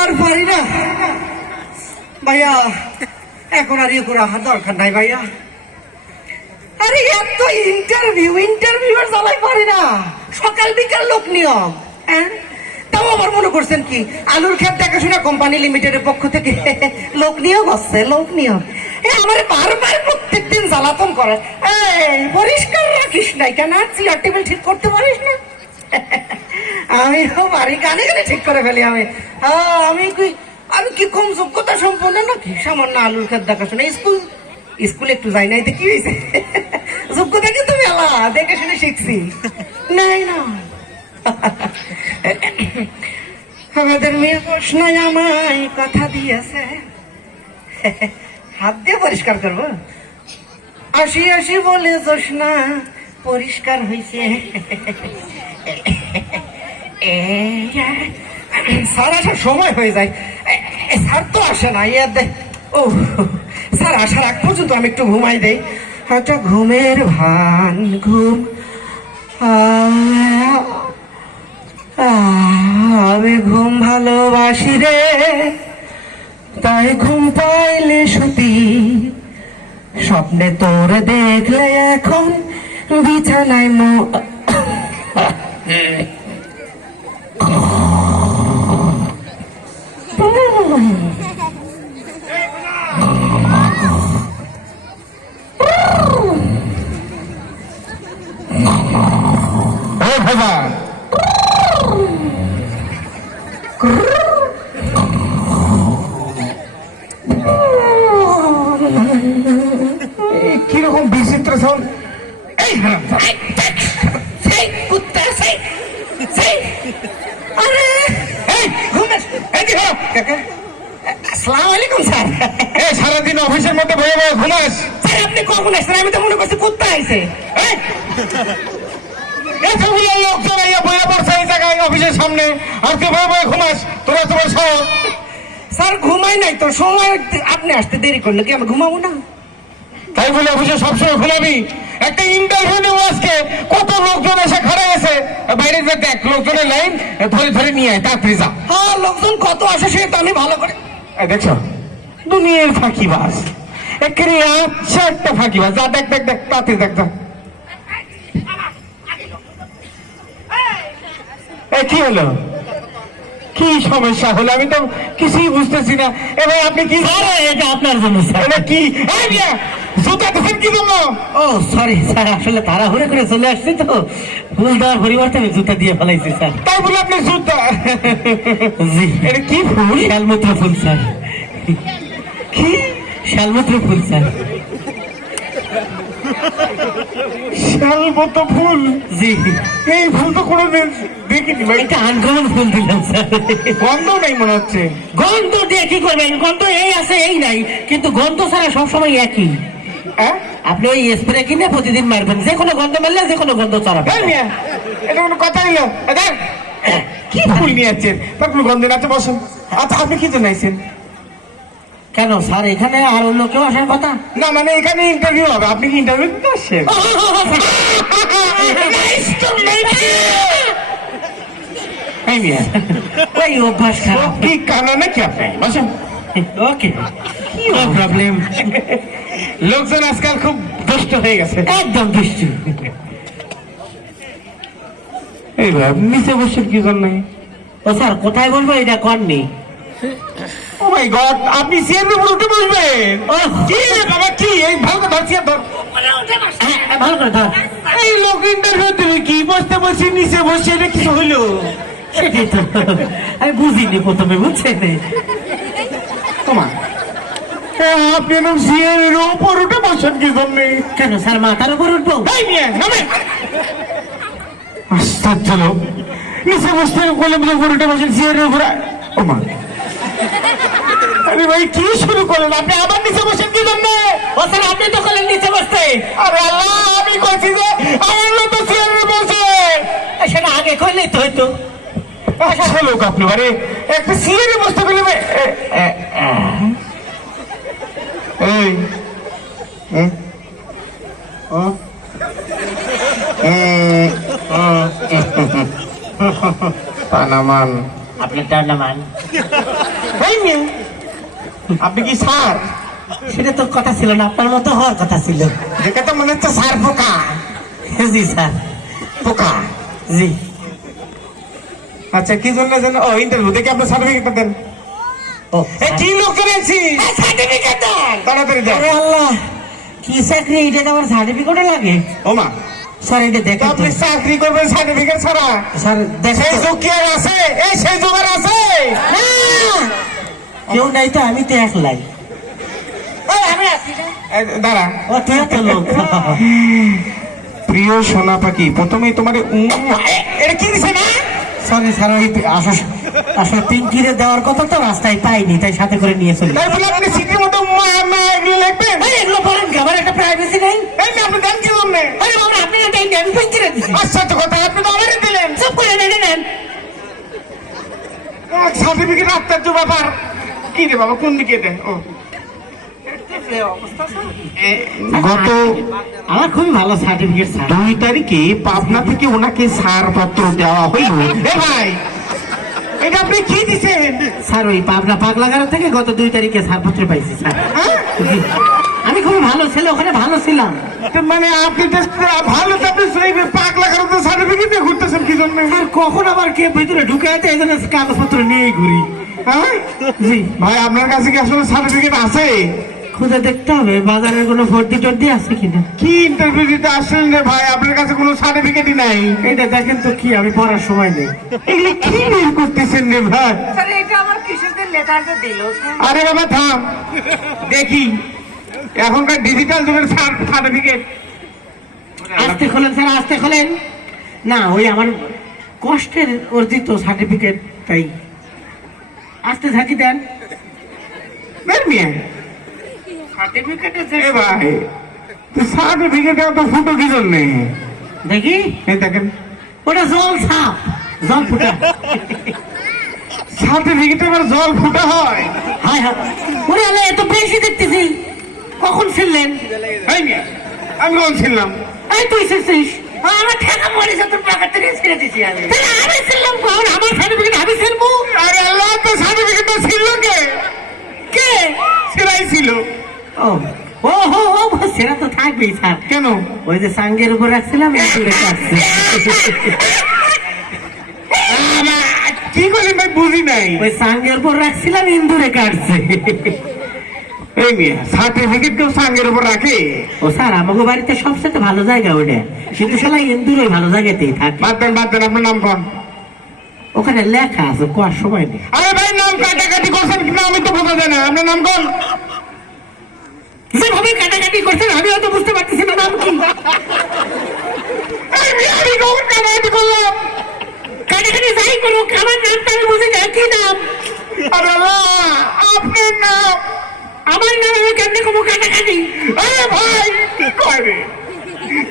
আর পারি না ভাইয়া, এখন আর ইয়ে করা দরকার নাই ভাইয়া। আরে এত ইন্টারভিউ আর জ্বালাই পারি না, সকাল বিকাল লোক নিয়ম। হ্যাঁ, তাও আবার মনে করছেন কি আলুর ক্ষেত দেখাশোনা কোম্পানি লিমিটেডের পক্ষ থেকে লোক নিয়োগ হচ্ছে, লোক নিয়োগ। আমার বারবার প্রত্যেকদিন জ্বালাতন করে, এই পরিষ্কার রাখিস নাই কেন, চেয়ার টেবিল ঠিক করতে পারিস না? আমি বাড়ি কানে কানে ঠিক করে ফেলি। আমি কি কম যোগ্যতা সম্পন্ন নাকি? সামান্য আলুর ক্ষেত দেখাশোনা, স্কুলে একটু যাই নাই তো কি হয়েছে? যোগ্যতা কিন্তু মেলা, দেখে শুনে শিখছি। নাই না, আমাদের মেয়ে প্রশ্ন আমায় কথা দিয়েছে, হাত দিয়ে পরিষ্কার করবো। আসি আসি বলে জোসনা পরিষ্কার হয়েছে। স্যার আসার সময় হয়ে যায়, স্যার তো আসে না। ও স্যার আসার আগ পর্যন্ত আমি একটু ঘুমাই দেই। হয়তো ঘুমের ভান, ঘুম। আমি ঘুম ভালোবাসি রে, তাই ঘুম পাইলে সতী স্বপ্নে তোর দেখলে এখন বিছানায় কিরকম বিচিত্র সাউন্ড! আসসালামু আলাইকুম স্যার। সারাদিন অফিসের মধ্যে বয়ে বয়ে ঘুমাস? স্যার আপনি কখন আসছেন? আমি তো মনে করছি কুত্তা আইছে। এতগুলো লোকজন বয়ে পড়ছে এই জায়গায় অফিসের সামনে, আর তুই বয়ে বয়ে ঘুমাস? তোরা তোমার সব স্যার ঘুমাই নাই তো, সময় আপনি আসতে দেরি করলে কি আমি ঘুমাবো না? তাই বলে অফিসে সবসময় ঘুমাবি? একটা ইন্টারভিউ নেব আজকে, কত লোকজন এসে খাড়া আছে বাইরে, যে দেখ লোকজনের লাইন ধরে ধরে নিয়ে আয়, তাড়াতাড়ি যা। হ্যাঁ, লোকজন কত আসে সে তো আমি ভালো করে। দেখছো দুনিয়ার ফাঁকিবাজ, একেবারে আচ্ছা একটা ফাঁকিবাজ। যা দেখ দেখ দেখ, তাড়াতাড়ি দেখ। কি হলো? কি সমস্যা হলো? আমি তো কিছুই বুঝতেছি না। এবার আপনি কি? এটা আপনার জন্য স্যার। এটা কি? জুতা দেখেন কি জন্য? ও সরি স্যার, আসলে তাড়াহুড়ো করে চলে আসছি তো, ফুল দেওয়ার পরিবর্তে আমি জুতা দিয়ে ফেলাইছি স্যার। তাই বলে আপনি জুতা? জি। এটা কি ফুল? শালমূত্র ফুল স্যার। কি শালমূত্র ফুল স্যার? শালমতো ফুল? জি। এই ফুল তো কোনোদিন দেখিনি ভাই। এটা আনকমন ফুল দিলাম স্যার। গন্ধ নেই মনে হচ্ছে। গন্ধ দিয়ে কি করবেন? গন্ধ এই আছে এই নাই, কিন্তু গন্ধ ছাড়া সবসময় একই। আপনি ওই স্প্রে কিনে প্রতিদিন মারবেন, যে কোনো গন্ধ মারলে যে কোনো গন্ধ চড়াবে। এটা কোনো কথা হইলো? কি ফুল নিয়ে যাচ্ছেন? তার কোনো গন্ধ আছে? বসুন। আচ্ছা আপনি কি জন্য আইছেন? কেন স্যার, এখানে আর অন্য কেউ আসার কথা না, মানে এখানে ইন্টারভিউ হবে, আপনি কি ইন্টারভিউ দিতে আসছেন? ওই অভ্যাস খারাপ। কি কানা নাকি আপনি? বসুন। ওকে, কি প্রবলেম? লোকজন আজকাল খুব দুষ্ট হয়ে গেছে, একদম দুষ্টু। এই ভাই নিচে বসে কি জন্য? ও স্যার কোথায় বলবো এটা কননি? ও মাই গড, আপনি চেয়ারের উপর উঠে বসবেন? কি বাবা, কি এই ভালো করে ধরছি, ধর ভালো করে ধর। এই লোক ইন্টারভিউ দেবে কি? বসতে বসে নিচে বসে, এটা কিছু হইলো? সেটাই তো আমি বুঝিনি প্রথমে, বুঝছেন? তোমার আপনি এরকম চেয়ারের উপর উঠে বসেন কি জন্য? কেন স্যার মাথার উপর উঠবো? আশ্চর্য লোক, নিচে বসতে বলে উপর উঠে বসেন চেয়ারের উপরে। ও মা, আরে ভাই কি শুরু করলেন আপনি? আবার নিচে বসেন কি জন্য? ও স্যার আপনি তো করলেন নিচে বসতে। আরে আল্লাহ, আমি কইছি যে আমার লোক তো চেয়ারে বসে। সেটা আগে কইলেই তো হইতো। আচ্ছা লোক আপনি, আরে একটা চেয়ারে বসতে গেলে এই পানামান। আপনার টার্নামান আপনি কি স্যার? সেটা তো কথা ছিল না, আপনার মতো হওয়ার কথা ছিল। দেখে তো মনে হচ্ছে স্যার পোকা। জি স্যার। পোকা? জি। আচ্ছা, কি জন্য যেন? ও, ইন্টারভিউ দেখে আপনার সার্টিফিকেটটা দেন। ও কি লোক করেছি? সার্টিফিকেট দেন তাড়াতাড়ি দেন। আরে আল্লাহ, কি চাকরি এটা? আমার সার্টিফিকেটে লাগে? ও মা, স্যার এটা দেখেন তো। আপনি চাকরি করবেন সার্টিফিকেট ছাড়া? স্যার দেখেন সেই তো। যুগ কি আর আছে? এই সেই যুগ আর আছে? না! কেউ নাই তো, আমি তো একলাই। দাঁড়া। ও তুই তো লোক। প্রিয় সোনা পাখি, প্রথমেই তোমার এটা কি দিছে না? সরি স্যার, ওই আসলে পিঙ্কিরে দেওয়ার কথা তো রাস্তায় পাইনি, তাই সাথে করে নিয়ে চলি। তাই বলে আপনি সিটির মতো মা এগুলো লিখবেন? এগুলো বলেন কি? আমার একটা প্রাইভেসি নেই? এই না, আপনি দেন কি জন্য? আরে বাবা, আপনি না দেন, আমি পিঙ্কিরে দিছি। আশ্চর্য কথা, আপনি তো আমারই দিলেন। চুপ করে নেন। সার্টিফিকেট আশ্চর্য ব্যাপার। কি রে বাবা, কোন দিকে দেন? ও, গত আমার খুবই ভালো সার্টিফিকেট স্যার। 2 তারিখে পাবনা থেকে ওনাকে ছাড়পত্র দেওয়া হইল। এ ভাই, এটা আপনি কি দিছেন? স্যার ওই পাবনা পাগলাগাড়া থেকে গত 2 তারিখে ছাড়পত্র পাইছি স্যার। হ্যাঁ? জি। আমি খুবই ভালো ছিল, ওখানে ভালো ছিলাম। তো মানে আপনি তো ভালো, তো আপনি সেই পাগলা কারণে সার্টিফিকেট দিয়ে ঘুরতেছেন কি জন্য? স্যার কখন আবার কে ভিতরে ঢুকে আছে, এই জন্য কাগজপত্র নিয়েই ঘুরি। হ্যাঁ জি। ভাই, আপনার কাছে কি আসলে সার্টিফিকেট আছে? খুঁজে দেখতে হবে বাজারের কোনো ভর্তি টর্তি আছে কিনা। কি ইন্টারভিউ দিতে আসছেন রে ভাই, আপনার কাছে কোনো সার্টিফিকেটই নাই? এটা দেখেন তো, কি আমি পড়ার সময় নেই। এগুলো কি বের করতেছেন রে ভাই? স্যার এটা আমার কৃষকদের লেটারটা দিল স্যার। আরে বাবা থাম, দেখি এখনকার ডিজিটাল যুগের সার্টিফিকেট। আস্তে খোলেন স্যার, আস্তে খোলেন। না, ওই আমার কষ্টের অর্জিত সার্টিফিকেট, তাই আস্তে থাকি দেন। বের মিয়া, সার্টিফিকেটে এ ভাই সার্টিফিকেট তো ফুটো কি জন্যে? দেখি, এই দেখেন, ওটা জল ছাপ, জল ফুটা। সার্টিফিকেটে আবার জল ফুটা হয়? হায় হায়, ওরে আল্লাহ, এত বেশি দেখতেছি। কখন ছিলেন? এই মিয়া, আমি কখন ছিলাম? এই তুই ছিলছিস? আমার ঠেকা মরেছে, তোর পকেট থেকে ছেড়ে দিছি আমি। আমি ছিলাম কখন? আমার সার্টিফিকেট আমি ছিলবো? আরে আল্লাহ, তো সার্টিফিকেটটা ছিল কে? কে? সেরাই ছিল। ও ও হো ও, সেটা তো থাকবেই স্যার। কেন? ওই যে সাঙ্গের উপর রাখছিলাম, একটু রেখে আসছে। কি করলেন ভাই, বুঝি নাই। ওই সাঙ্গের উপর রাখছিলাম, ইন্দুরে কাটছে। এই মিয়া, সার্টিফিকেট কেউ সাঙ্গের উপর রাখে? ও স্যার, আমাকে বাড়িতে সবচেয়ে ভালো জায়গা ওটা, কিন্তু শালা ইন্দুর ওই ভালো জায়গাতেই থাকে। বাদ দেন, আপনার নাম কোন? ওখানে লেখা আছে, কোয়ার সময় নেই। আরে ভাই, নাম কাটাকাটি করছেন কিনা আমি তো বোঝা যায় না। আপনার নাম কোন? যেভাবে কাটাকাটি করছেন আমি হয়তো বুঝতে পারতেছি না নাম কি। এই মিয়া, আমি কখন কাটাকাটি করলাম? কাটাকাটি যাই করুক, আমার নামটা আমি বুঝি না, কি নাম? আরে আল্লাহ, আপনার নাম? আমার নাম আমি কেমনে কোনো কাটাকাটি? আরে ভাই, কি করে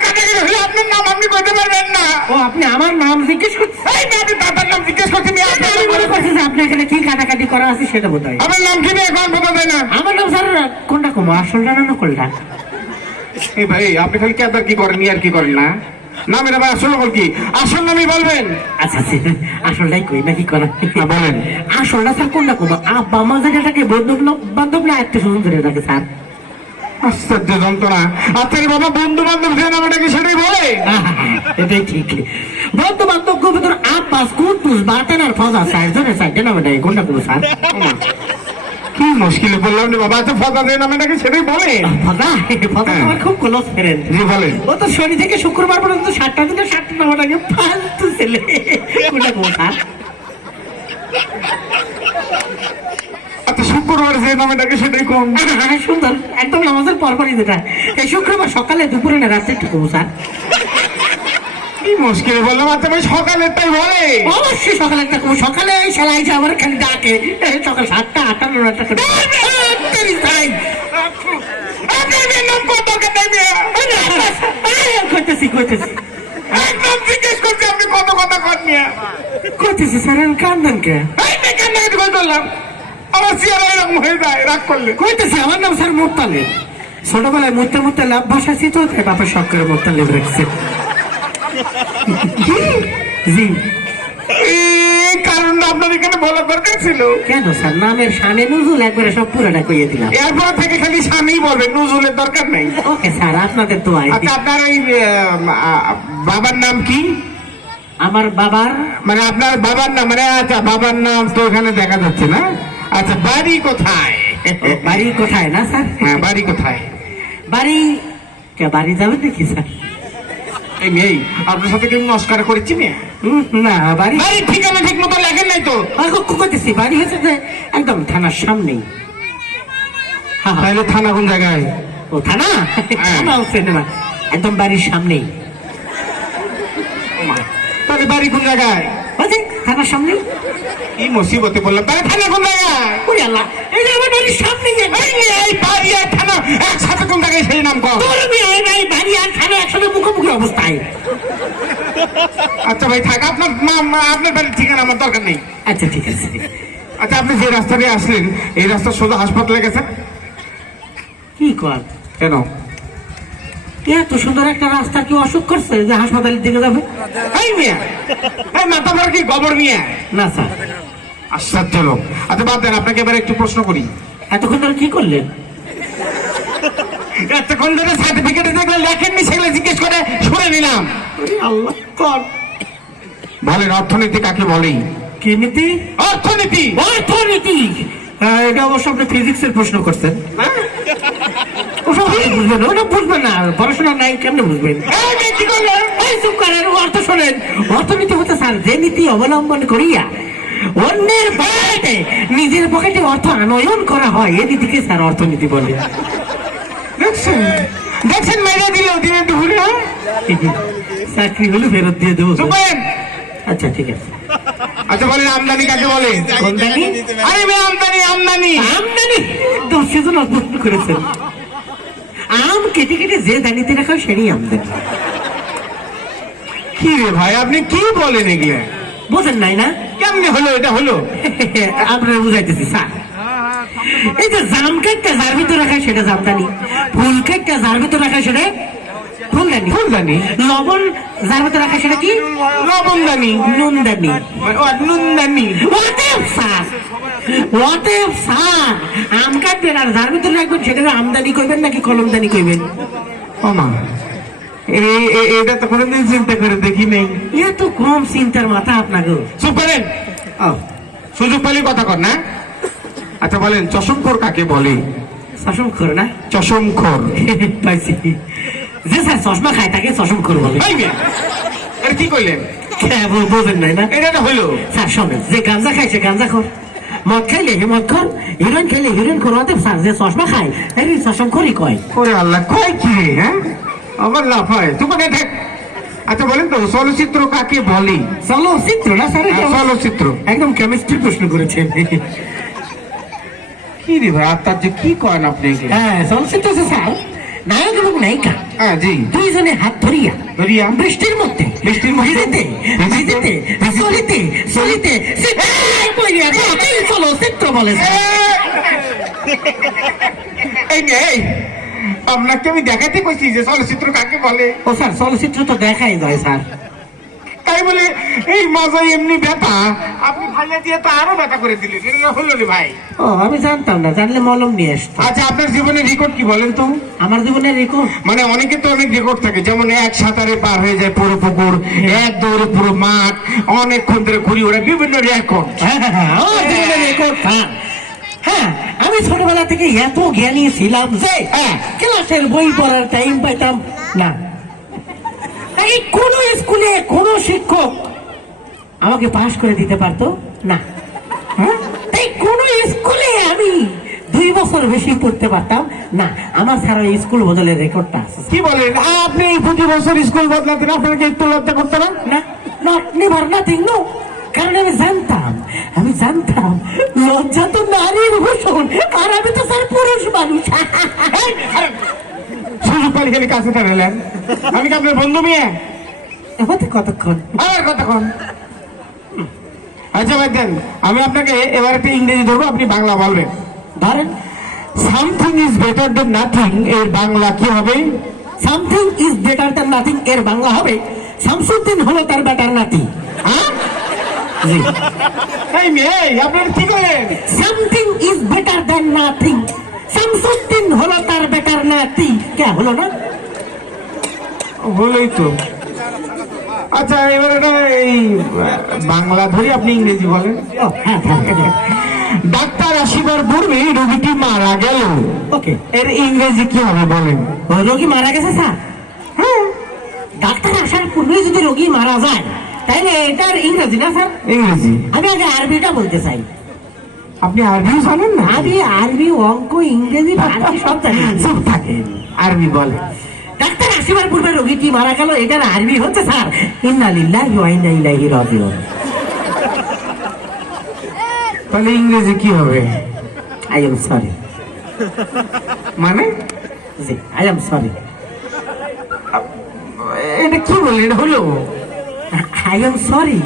কাটাকাটি হলে আপনার নাম আপনি বলতে পারবেন না? ও, আপনি আমার নাম জিজ্ঞেস করছেন? এই না, আপনি দাদার নাম জিজ্ঞেস করছেন। আমি মনে করছি যে আপনি এখানে কি কাটাকাটি করা আছে সেটা বোধ হয়। আমার নাম কি এখন বোঝা যায় না? আমার নাম স্যার কোনটা কমো, আসলটা না নকলটা? এই ভাই, আপনি খালি কেদার কি করেন, আর কি করেন না? নামের আবার আসল নকল কি? আসল নামই বলবেন। আচ্ছা আচ্ছা, আসলটাই কই নাকি করা? বলেন। আসলটা স্যার কোনটা কমো? আব্বা আমার জায়গাটাকে বান্ধব না আত্মীয় স্বজন ধরে থাকে স্যার। আশ্চর্য যন্ত্রণা। আপনার বাবা বন্ধু বান্ধব যে নামটাকে সেটাই বলে? এটাই ঠিক। বন্ধু বান্ধব ভিতর আব্বাস কুতুস বাতেন আর ফজা স্যার জনের সাইডে নামটাই কোনটা কমো স্যার? কি মুশকিলে বললাম রে বাবা। আচ্ছা, ফজা যে নামটাকে সেটাই বলে? ফজা ফজা আমার খুব ক্লোজ ফ্রেন্ড। জি বলেন। ও তো শনি থেকে শুক্রবার পর্যন্ত 7টা থেকে 7টা নামটাকে ফালতু ছেলে। কোনটা কমো স্যার? আচ্ছা, শুক্রবার যে নামটাকে সেটাই কম। সুন্দর, একদম নামাজের পরপরই যেটা। এই শুক্রবার সকালে, দুপুরে না রাত্রে একটু কমো স্যার? কি মুশকিল বললাম। আচ্ছা ভাই, সকালেরটাই বলে? অবশ্যই সকালে একটা কমো। সকালে ওই শালাই যে আমার খালি ডাকে, সকাল 7টা 8টা 9টা করে। আপনার নাম কত কথা নিয়ে? করতেছি একদম জিজ্ঞেস করছি, আপনি কত কথা কর নিয়ে? করতেছি স্যার, আমি কান্দান কে? এই বেকার না, এটা কই করলাম? আমার চেয়ারা এরকম হয়ে যায় রাগ করলে। কইতেছি আমার নাম স্যার মোত্তালেব। ছোটবেলায় মুত্তে মুত্তে লাভ ভাষা ছিল, তাই বাপের শখ করে মোত্তালেব রাখছে। জি। এই কারণটা আপনার এখানে বলা দরকার ছিল। কেন স্যার, নামের শানে নজরুল একবারে সব পুরোটা কইয়ে দিলাম। এরপর থেকে খালি স্বামী বলবেন, নজরুলের দরকার নাই। ওকে স্যার, আপনাদের তো আচ্ছা, আপনার এই বাবার নাম কি? আমার বাবার মানে আপনার বাবার নাম, মানে আচ্ছা বাবার নাম তো এখানে দেখা যাচ্ছে না। আচ্ছা, বাড়ি কোথায়? বাড়ি কোথায় না স্যার? হ্যাঁ, বাড়ি কোথায়? বাড়ি বাড়ি যাবে দেখি স্যার। এই মেয়ে, আপনার সাথে কেউ নমস্কার করেছি মেয়ে? না, বাড়ি বাড়ি ঠিকানা ঠিক মতো লেখেন নাই তো। করতেছি, বাড়ি হচ্ছে যে একদম থানার সামনেই। হ্যাঁ, তাহলে থানা কোন জায়গায়? ও থানা, থানা হচ্ছে না, একদম বাড়ির সামনেই। তাহলে বাড়ি কোন জায়গায়? বলছি থানার সামনে। এই মুসিবতে বললাম, তাহলে থানা কোন জায়গায়? ওরে আল্লাহ, এই যে আমার বাড়ির সামনে। এই বাড়ি আর থানা একসাথে কোন জায়গায় সেই নাম কর। বাড়ি আর থানা একসাথে মুখোমুখি অবস্থায়। আচ্ছা ভাই থাক, আপনার নাম আপনার বাড়ির ঠিকানা আমার দরকার নেই। আচ্ছা ঠিক আছে। আচ্ছা, আপনি যে রাস্তা দিয়ে আসলেন এই রাস্তা সোজা হাসপাতালে গেছেন কি কর কেন? এত সুন্দর একটা রাস্তা কি অসুখ করছে যে হাসপাতালের দিকে যাবে? এই মিয়া, এই মাথা মার কি গোবর মিয়া? না স্যার। আশ্চর্য লোক। আচ্ছা বাদ দেন, আপনাকে এবার একটু প্রশ্ন করি। এতক্ষণ ধরে কি করলেন? এতক্ষণ ধরে সার্টিফিকেটে দেখলে লেখেননি, সেগুলো জিজ্ঞেস করে শুনে নিলাম। আল্লাহ কর। বলেন, অর্থনীতি কাকে বলে? কি নীতি? অর্থনীতি। অর্থনীতি। এটা অবশ্য আপনি ফিজিক্সের প্রশ্ন করছেন। হ্যাঁ? ওসব আপনি বুঝবেন না, ওটা বুঝবেন না, পড়াশোনা নাই কেমনে বুঝবেন? এই মেয়ে, কি করলেন? এই চুপ করেন, অর্থ শোনেন। অর্থনীতি হচ্ছে স্যার যে নীতি অবলম্বন করিয়া অন্যের পকেটে নিজের পকেটে অর্থ আনয়ন করা হয়, এই নীতিকে স্যার অর্থনীতি বলে। দেখছেন দেখছেন, মেরে দিল দিনে দুপুরে। চাকরি হলে ফেরত দিয়ে দেবো। চুপ করেন। আচ্ছা ঠিক আছে। আচ্ছা বলেন, আমদানি কাকে বলে? আমদানি? আরে মেয়ে, আমদানি আমদানি আমদানি তো সেজন্য প্রশ্ন করেছেন। আম কেটে কেটে যে দানিতে রাখা হয় সেটাই আমদানি। কি রে ভাই, আপনি কি বলেন এগুলা? বোঝেন নাই না? কেমনে হলো এটা? হলো আপনারা বুঝাইতেছি স্যার। এই যে জাম কেটটা যার ভিতরে রাখা সেটা জামদানি, ফুল কেটটা যার ভিতরে রাখা সেটা ফুলদানি, ফুলদানি। লবণ যার ভিতরে রাখা সেটা কি? লবণদানি। নুনদানি। ও নুনদানি। অতএব স্যার, অতএব স্যার, আম কাটবেন আর যার ভিতরে রাখবেন সেটা আমদানি করবেন নাকি কলমদানি করবেন? ও মা, এটা তো কোনোদিন চিন্তা করে দেখি নেই। এত কম চিন্তার মাথা আপনাকে। চুপ করেন, সুযোগ পেলে কথা কর না। আচ্ছা বলেন, চশমখোর কাকে বলে? চশম খোর না? চশমখোর। পাইছি। যে স্যার চশমা খায় তাকে চশম খোর বলে। এই মেয়ে, এটা কি কইলেন? বোঝেন নাই না? এটা তো হলো। স্যার শোনেন, যে গাঁজা খায় সে গাঁজা খোর, মদ খাইলে হে মদ খোর, হিরোইন খেলে হিরোইন খোর। অতএব স্যার যে চশমা খায় তাকে চশম খোরই কয়। ওরে আল্লাহ, কয় কি রে? হ্যাঁ, আমার লাভ হয়। চুপ করে থাক। আচ্ছা বলেন তো, চলচ্চিত্র কাকে বলে? চলচ্চিত্র না স্যার, এটা চলচ্চিত্র। একদম কেমিস্ট্রি প্রশ্ন করেছেন। কি রে ভাই, আত্মার যে কি করেন আপনি? হ্যাঁ, চলচ্চিত্র হচ্ছে স্যার নায়ক এবং নায়িকা হ্যাঁ জি, দুইজনে হাত ধরিয়া ধরিয়া বৃষ্টির মধ্যে বৃষ্টির মধ্যে ভিজিতে ভিজিতে চলিতে চলিতে চলচ্চিত্র বলে স্যার। এই নে, এই, আপনাকে আমি দেখাতে কইছি যে চলচ্চিত্র কাকে বলে। ও স্যার, চলচ্চিত্র তো দেখাই যায় স্যার। তাই বলে এই মজা এমনি ব্যথা আপনি ভাইয়া দিয়ে তো আরো ব্যথা করে দিলেন, এটা হলো রে ভাই। ও আমি জানতাম না, জানলে মলম নিয়ে আসতো। আচ্ছা, আপনার জীবনের রেকর্ড কি বলেন তো? আমার জীবনের রেকর্ড মানে অনেকে তো অনেক রেকর্ড থাকে, যেমন এক সাঁতারে পার হয়ে যায় পুরো পুকুর, এক দৌড়ে পুরো মাঠ, অনেকক্ষণ ধরে ঘুরি ওরা, বিভিন্ন রেকর্ড। আমার জীবনের রেকর্ড স্যার। হ্যাঁ, আমি ছোটবেলা থেকে এত জ্ঞানী ছিলাম যে ক্লাসের বই পড়ার টাইম পাইতাম না। এই কোন স্কুলে কোন শিক্ষক আমাকে পাশ করে দিতে পারতো না। তাই কোন স্কুলে আমি 2 বছর বেশি পড়তে পারতাম না। আমার সারা স্কুল বদলের রেকর্ডটা আছে। কি বলেন আপনি? প্রতি বছর স্কুল বদলাতেন, আপনাকে একটু লজ্জা করতে না? না, নট নেভার নাথিং, নো। কারণ আমি জানতাম লজ্জা তো নারীর ভূষণ, আর আমি তো স্যার পুরুষ মানুষ। সুযোগ পালি খালি কাছে টানেলেন। আমি কি আপনার বন্ধু মেয়ে? হতে কতক্ষণ? আমার কতক্ষণ? আচ্ছা ভাই দেন, আমি আপনাকে এবার একটা ইংরেজি ধরবো, আপনি বাংলা বলবেন। ধরেন, something is better then nothing এর বাংলা কি হবে? Something is better than nothing এর বাংলা হবে শামসুদ্দিন হলো তার বেটার নাতি। হ্যাঁ জি। এই মেয়ে আপনারা কি করেন? Something is better than nothing. Shamsuddin হলো তার বেটার নাতি। কে হলো না? হলোই তো। আচ্ছা এবার এটা এই বাংলা ধরে আপনি ইংরেজি বলেন। ডাক্তার আসিবার পূর্বে রোগীটি মারা গেল। ওকে, এর ইংরেজি কি হবে বলেন? রোগী মারা গেছে স্যার। হ্যাঁ, ডাক্তার আসার পূর্বে যদি রোগী মারা যায় তাহলে এটার ইংরেজি না স্যার? ইংরেজি। আমি আগে আরবিটা বলতে চাই। আপনি আরবিও জানেন না? আমি আরবি, অঙ্ক, ইংরেজি, ফার্সি সব জানি। সব থাকে, আরবি বলে। ডাক্তার আসিবার পূর্বে রোগীটি মারা গেল, এটার আরবি হচ্ছে স্যার ইন্না লিল্লাহি ওয়া ইন্না ইলাইহি রাজিউন। তাহলে ইংরেজি কি হবে? I am sorry. মানে জি, আই এম সরি। এটা কি বললেন? এটা হলো আই এম সরি।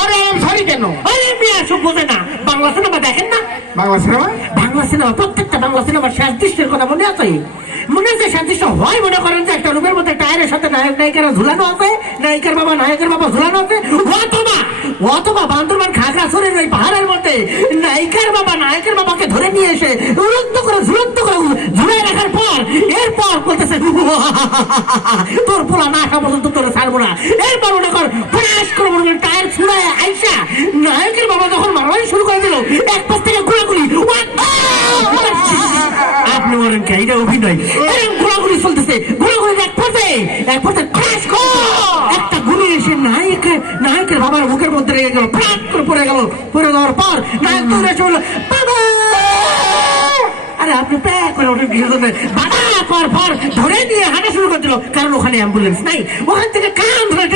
আরে আই এম সরি কেন? আরে মিয়া সব বোঝে না। বাংলা সিনেমা দেখেন না? বাংলা সিনেমা? বাংলা সিনেমা, প্রত্যেকটা বাংলা সিনেমার শেষ দৃশ্যের কথা মনে আছে? মনে আছে শেষ দৃশ্য হয়? মনে করেন যে একটা রুমের মধ্যে টায়ারের সাথে নায়ক নায়িকারা ঝুলানো আছে, নায়িকার বাবা নায়কের বাবা ঝুলানো আছে, অথবা বান্দরবান খাগড়াছড়ির ওই পাহাড়ের মধ্যে নায়িকার বাবা নায়কের বাবাকে ধরে নিয়ে এসে ঝুলন্ত করে ঝুলাই রাখার পর এরপর বলতেছে তোর পোলা না আসা পর্যন্ত তোর ছাড়বো না। এরপর মনে কর ফ্রাস করে মনে করেন টায়ার ছুড়ায় আইসা নায়কের বাবা যখন মারামারি শুরু করে দিল, এক পাশ থেকে গুলাগুলি। আপনি বলেন কে? এটা অভিনয়। গোলাগুলি চলতেছে, গোলাগুলি এক পর্যায়ে একটা গুলি এসে নায়কের বাবার বুকের মধ্যে রেগে গেল, ফ্রাট করে পড়ে গেল। পড়ে যাওয়ার পর নায়ক তো এসে বলল বাবা। আরে আপনি প্যাক করে ওঠেন কিসের জন্য? বাবা পর ধরে নিয়ে হাঁটা শুরু করে দিল, কারণ ওখানে অ্যাম্বুলেন্স নাই। ওখান থেকে কান ধরে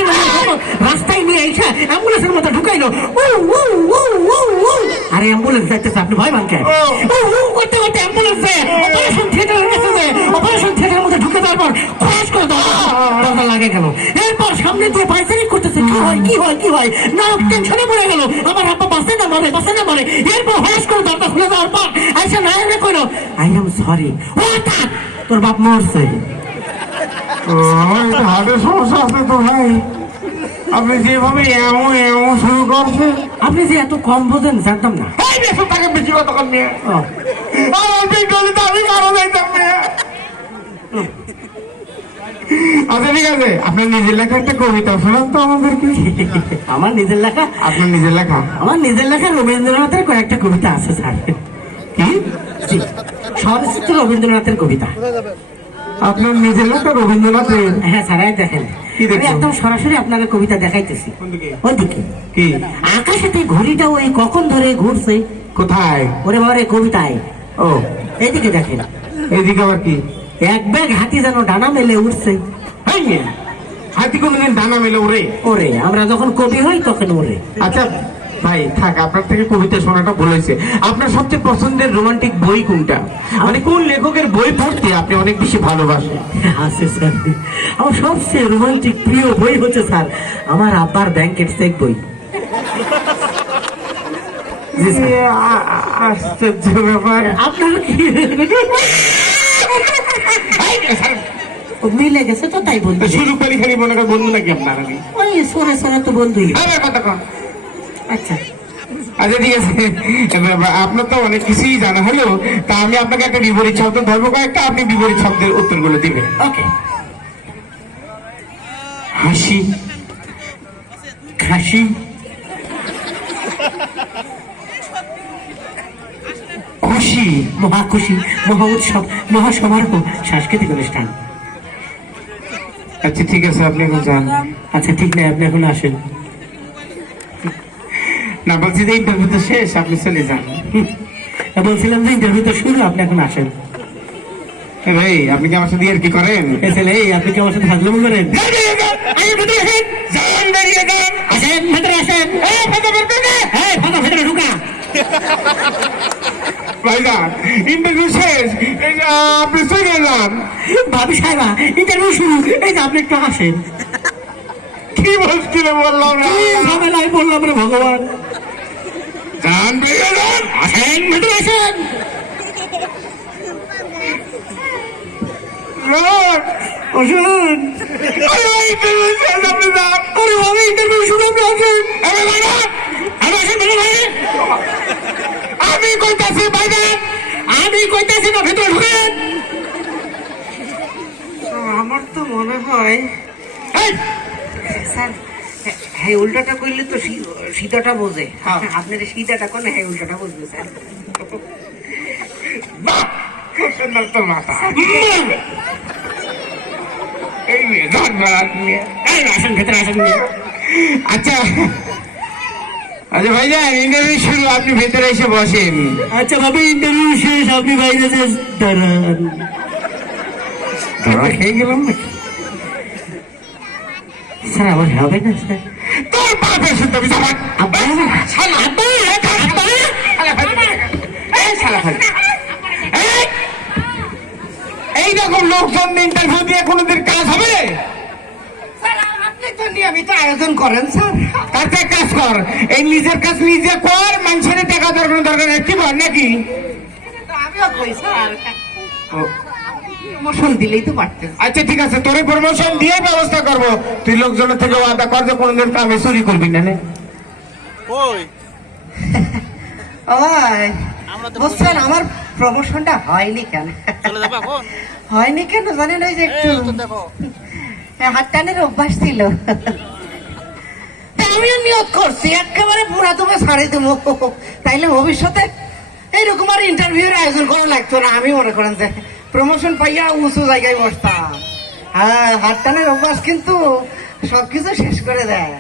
রাস্তায় নিয়ে এসে অ্যাম্বুলেন্সের মতো ঢুকাইলো। আরে অ্যাম্বুলেন্স যাইতেছে, আপনি ভয় পান কেন? করতে করতে অ্যাম্বুলেন্স অপারেশন থিয়েটারের কাছে যায়। অপারেশন থিয়েটারের মধ্যে ঢুকে দেওয়ার পর ক্রাশ করে দরজা লাগে গেল। এরপর সামনে দিয়ে পায়চারি করতেছে, কি হয় না, টেনশনে পড়ে গেল। আমার আব্বা বাসে না মরে। এরপর হঠাৎ করে দরজা খুলে দেওয়ার পর আইসা নায়ক কইলো আই এম সরি। ও থাক, তোর বাপ মরছে। হার্টের সমস্যা আছে তো ভাই। আপনি যেভাবে এমন শুরু করছেন, আপনি যে এত কম বোঝেন জানতাম না। তাকে বেশি কথা কম নিয়ে আমি কারো যাইতাম না। আচ্ছা ঠিক আছে, আপনার নিজের লেখা একটা কবিতা শোনান তো আমাদেরকে। আমার নিজের লেখা? আপনার নিজের লেখা? আমার নিজের লেখা রবীন্দ্রনাথের কয়েকটা কবিতা আছে স্যার। কি? সরস্বতী রবীন্দ্রনাথের কবিতা। আপনার নিজের লেখা রবীন্দ্রনাথের? হ্যাঁ স্যার, দেখেন একদম সরাসরি আপনাকে কবিতা দেখাইতেছি। ওইদিকে কি আকাশেতে ঘড়িটা ওই কখন ধরে ঘুরছে। কোথায়? ওরে বাবারে কবিতায়। ও এইদিকে দেখেন। এইদিকে আবার কি? এক ব্যাগ হাতি যেন ডানা মেলে উঠছে। হাতি কোনদিন ডানা মেলে ওরে? আমরা যখন কবি হই তখন ওরে। আচ্ছা ভাই থাক, আপনার থেকে কবিতা শোনাটা বলেছে। আপনার সবচেয়ে পছন্দের রোমান্টিক বই কোনটা? মানে কোন লেখকের বই পড়তে আপনি অনেক বেশি ভালোবাসেন? আছে স্যার, আমার সবচেয়ে রোমান্টিক প্রিয় বই হচ্ছে স্যার আমার আব্বার ব্যাংকের চেক বই। আশ্চর্য ব্যাপার। আপনার কি মিলে গেছে তো তাই বলতে শুরু করি। খালি মনে করেন বন্ধু নাকি আপনার? ওই সোনা তো বন্ধুই। আচ্ছা ঠিক আছে, আপনার তো অনেক কিছুই জানা হলো। তা আমি আপনাকে একটা বিপরীত শব্দ ধরবো কয়েকটা, আপনি বিপরীত শব্দের উত্তরগুলো দিবেন। ওকে। হাসি, খাসি, খুশি, মহাখুশি, মহা উৎসব, মহাসমারোহ, সাংস্কৃতিক অনুষ্ঠান। আচ্ছা ঠিক আছে, আপনি এখন যান। আচ্ছা ঠিক নাই, আপনি এখন আসেন না। বলছি যে ইন্টারভিউ তো শেষ, আপনি চলে যান। বলছিলাম যে ইন্টারভিউ তো শুরু, আপনি এখন আসেন। ভাই আপনি কি আমার সাথে আর কি করেন? আপনি কি আমার সাথে হাজলামি করেন? আসেন ভেতরে, আসেন ভেতরে ঢুকা। ভাইজান ইন্টারভিউ শেষ, আপনি চলে যান। ভাবি সাহেবা ইন্টারভিউ শুরু, এই যে আপনি একটু আসেন। কি মুশকিলে বললাম না, ঝামেলায় বললাম রে ভগবান। যান ভাইজান, আসেন ভেতরে আসেন। আসুন। আরে ভাই, interview শেষ, আপনি যান। আরে বাবা ইন্টারভিউ শুনে আপনি আসেন। আরে ভাইরা, আমি আসেন বলো ভাই। আমি কইতাছি বাইরে, আমি কইতাছি না ভিতরে ঢুকেন। আমার তো মনে হয় এই, স্যার হ্যাঁ উল্টাটা করলে তো সিধাটা বোঝে। হ্যাঁ। আপনার সিধাটা করলে হ্যাঁ উল্টাটা বুঝবে স্যার। বাহ, খুব সুন্দর তো মাথা। এই নিয়ে, ধন্যবাদ নিয়ে। এই আসেন ভেতরে আসেন নিয়ে। আচ্ছা আচ্ছা ভাইজান, ইন্টারভিউ শুরু, আপনি ভেতরে এসে বসেন। আচ্ছা বাবা ইন্টারভিউ শেষ, আপনি বাইরে যে দাঁড়ান। ধরা খেয়ে গেলাম নাকি? স্যার আমার হবে না স্যার। তোর বাপের শুদ্ধ বিধান। আব্বা শালা, আব্বা, আব্বা, শালা ফালতু। এই শালা ফালতু। এই, এইরকম লোকজন ইন্টারভিউ দিয়ে কোনোদিন কাজ হবে? আপনি তো নিয়মিত আয়োজন করেন স্যার। তার থেকে কাজ কর, এই নিজের কাজ নিজে কর, মানুষের টাকা দেওয়ার কোনো দরকার নেই। কি বল নাকি? আমিও কই স্যার, প্রমোশন দিলেই তো পারতেন। আচ্ছা ঠিক আছে, তোর প্রমোশন দিয়ে ব্যবস্থা করবো। তুই লোকজনের থেকে ওয়াদা কর যে কোনোদিন কামে চুরি করবি না। নে। বুঝছেন আমার প্রমোশনটা হয়নি কেন? হয়নি কেন জানেন? ওই যে একটু হাত টানের অভ্যাস ছিল। তা আমিও নিয়োগ করছি একেবারে পুরা তুমি ছাড়ি দেবো, তাইলে ভবিষ্যতে এইরকম আর ইন্টারভিউর আয়োজন করা লাগতো না। আমি মনে করেন যে প্রমোশন পাইয়া উঁচু জায়গায় বসতাম। হ্যাঁ, হাত টানের অভ্যাস কিন্তু সবকিছু শেষ করে দেয়।